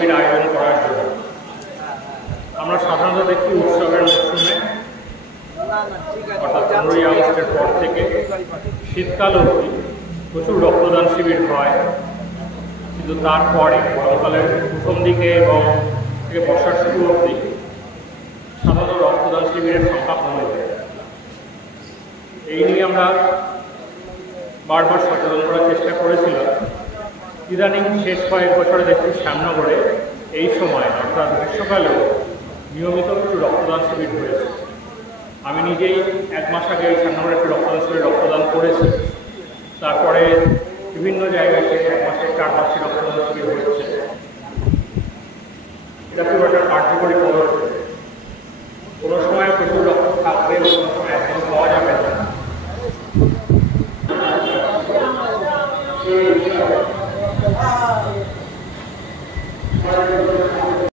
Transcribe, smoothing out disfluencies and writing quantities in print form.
শিবির আয়োজন করার জন্য। আমরা সাধারণত দেখি উৎসবের মরশুমে অর্থাৎ 15ই আগস্টের পর থেকে শীতকাল অবধি প্রচুর রক্তদান শিবির হয়, কিন্তু তারপরে গরমকালের প্রথম দিকে এবং থেকে বর্ষার শুরু অবধি সাধারণত রক্তদান শিবিরের সংখ্যা কমে যায়। এই নিয়ে আমরা বারবার সচেতন করার চেষ্টা করেছিলাম। ইদানিং শেষ কয়েক বছরে দেখছি শ্যামনগরে এই সময় অর্থাৎ গ্রীষ্মকালেও নিয়মিত একটু রক্তদান শিবির হয়েছে। আমি নিজেই 1 মাস আগে এই শ্যামনগরে একটি রক্তদান শিবিরে রক্তদান করেছি। তারপরে বিভিন্ন জায়গায় 1 মাসে 4 মাসে রক্তদান শিবির হয়েছে।